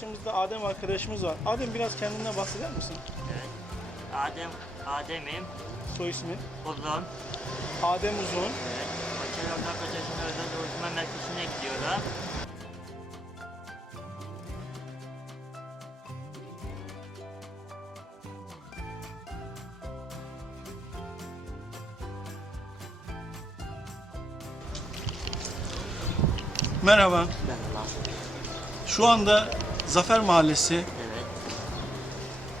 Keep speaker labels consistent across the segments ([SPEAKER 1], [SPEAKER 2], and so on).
[SPEAKER 1] karşımızda Adem arkadaşımız var. Adem biraz kendinden bahseder misin?
[SPEAKER 2] Evet. Adem, Adem'im.
[SPEAKER 1] Soy ismin?
[SPEAKER 2] Uzun.
[SPEAKER 1] Adem Uzun.
[SPEAKER 2] Evet. Odak Hocası'nın özel uzman merkezine gidiyorlar.
[SPEAKER 1] Merhaba.
[SPEAKER 2] Allah.
[SPEAKER 1] Şu anda Zafer Mahallesi
[SPEAKER 2] Evet.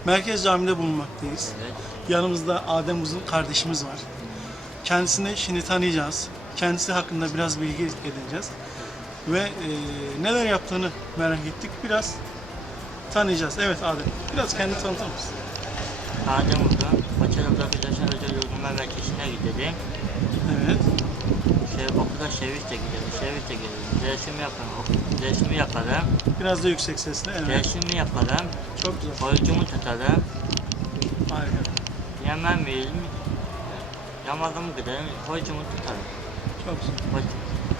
[SPEAKER 1] Merkez Camii'de bulunmaktayız.
[SPEAKER 2] Evet.
[SPEAKER 1] Yanımızda Adem Uzun kardeşimiz var. Kendisini şimdi tanıyacağız. Kendisi hakkında biraz bilgi edineceğiz. Ve e, neler yaptığını merak ettik. Biraz tanıyacağız. Evet Adem. Biraz kendini tanıtır mısın?
[SPEAKER 2] Adem Uzun. Koçer Odak Hocası'nın özel uzman merkezine gidelim.
[SPEAKER 1] Evet.
[SPEAKER 2] Şey, okula şeviçle gidelim. Şeviçle gidelim. Resim yapalım. Resmi yapalım.
[SPEAKER 1] Biraz da yüksek sesle. Evet.
[SPEAKER 2] Resmi yapalım.
[SPEAKER 1] Çok güzel.
[SPEAKER 2] Oyuncumu tutalım.
[SPEAKER 1] Harika.
[SPEAKER 2] Yemen verelim. Ramazan'ı gidelim. Oyuncumu tutalım.
[SPEAKER 1] Çok güzel.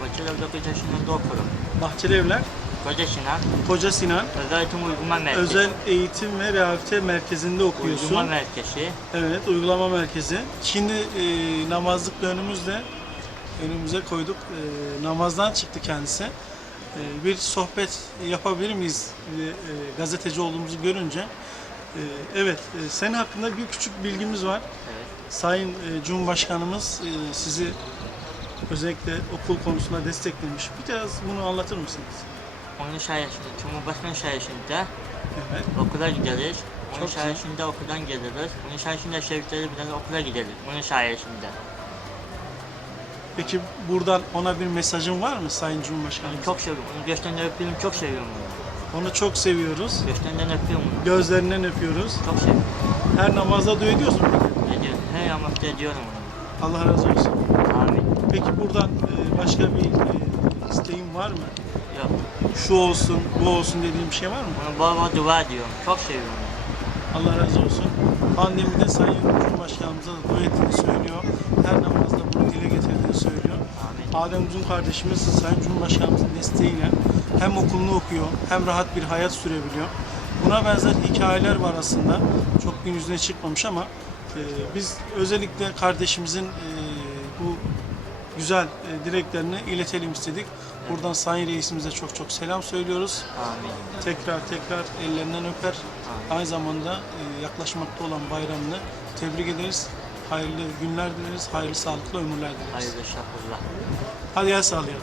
[SPEAKER 2] Koçer Odak Hocası'nın da okulum.
[SPEAKER 1] Bahçeli Evler,
[SPEAKER 2] Koca Sinan.
[SPEAKER 1] Koca Sinan
[SPEAKER 2] Özel eğitim uygulama merkezi.
[SPEAKER 1] Özel Eğitim ve Rehabilite Merkezi'nde okuyorsun.
[SPEAKER 2] Uygulama merkezi.
[SPEAKER 1] Evet, uygulama merkezi. Şimdi e, namazlık önümüzde önümüze koyduk. E, namazdan çıktı kendisi. E, bir sohbet yapabilir miyiz? E, gazeteci olduğumuzu görünce. E, evet, e, senin hakkında bir küçük bilgimiz var.
[SPEAKER 2] Evet.
[SPEAKER 1] Sayın e, Cumhurbaşkanımız e, sizi özellikle okul konusunda desteklemiş. Biraz bunu anlatır mısınız?
[SPEAKER 2] Onun sayesinde, Cumhurbaşkanı sayesinde
[SPEAKER 1] Evet.
[SPEAKER 2] okula gideriz. Onun
[SPEAKER 1] Çok güzel.
[SPEAKER 2] okuldan geliriz. Onun sayesinde şevkleri bilen okula gideriz. Onun sayesinde.
[SPEAKER 1] Peki buradan ona bir mesajın var mı Sayın Cumhurbaşkanımız?
[SPEAKER 2] Onu çok seviyorum. Onu göğsünden öpüyorum. Çok seviyorum onu.
[SPEAKER 1] Onu çok seviyoruz.
[SPEAKER 2] Göğsünden öpüyorum.
[SPEAKER 1] Gözlerinden öpüyoruz.
[SPEAKER 2] Çok seviyorum.
[SPEAKER 1] Her namazda dua ediyorsun peki.
[SPEAKER 2] Ne diyorum? Her yamukta ediyorum onu.
[SPEAKER 1] Allah razı olsun.
[SPEAKER 2] Amin.
[SPEAKER 1] Peki buradan e, başka bir e, isteğin var mı?
[SPEAKER 2] Yok.
[SPEAKER 1] Şu olsun, bu olsun dediğin bir şey var mı?
[SPEAKER 2] Onu bol bol dua ediyorum. Çok seviyorum onu.
[SPEAKER 1] Allah razı olsun. Pandemide Sayın Cumhurbaşkanımıza dua ettiğini söylüyor. Her namazda bunu dile getirdiğini söylüyor.
[SPEAKER 2] Amin.
[SPEAKER 1] Adem Uzun kardeşimiz Sayın Cumhurbaşkanımızın desteğiyle hem okulunu okuyor hem rahat bir hayat sürebiliyor. Buna benzer hikayeler var aslında. Çok gün yüzüne çıkmamış ama e, biz özellikle kardeşimizin e, bu güzel e, dileklerini iletelim istedik. Buradan Sayın Reisimize çok çok selam söylüyoruz.
[SPEAKER 2] Amin.
[SPEAKER 1] Tekrar tekrar ellerinden öper. Aynı zamanda e, yaklaşmakta olan bayramını tebrik ederiz. Hayırlı günler dileriz, hayırlı sağlıklı ömürler dileriz.
[SPEAKER 2] Hayırlı şahırlar.
[SPEAKER 1] Hadi el sağlayalım.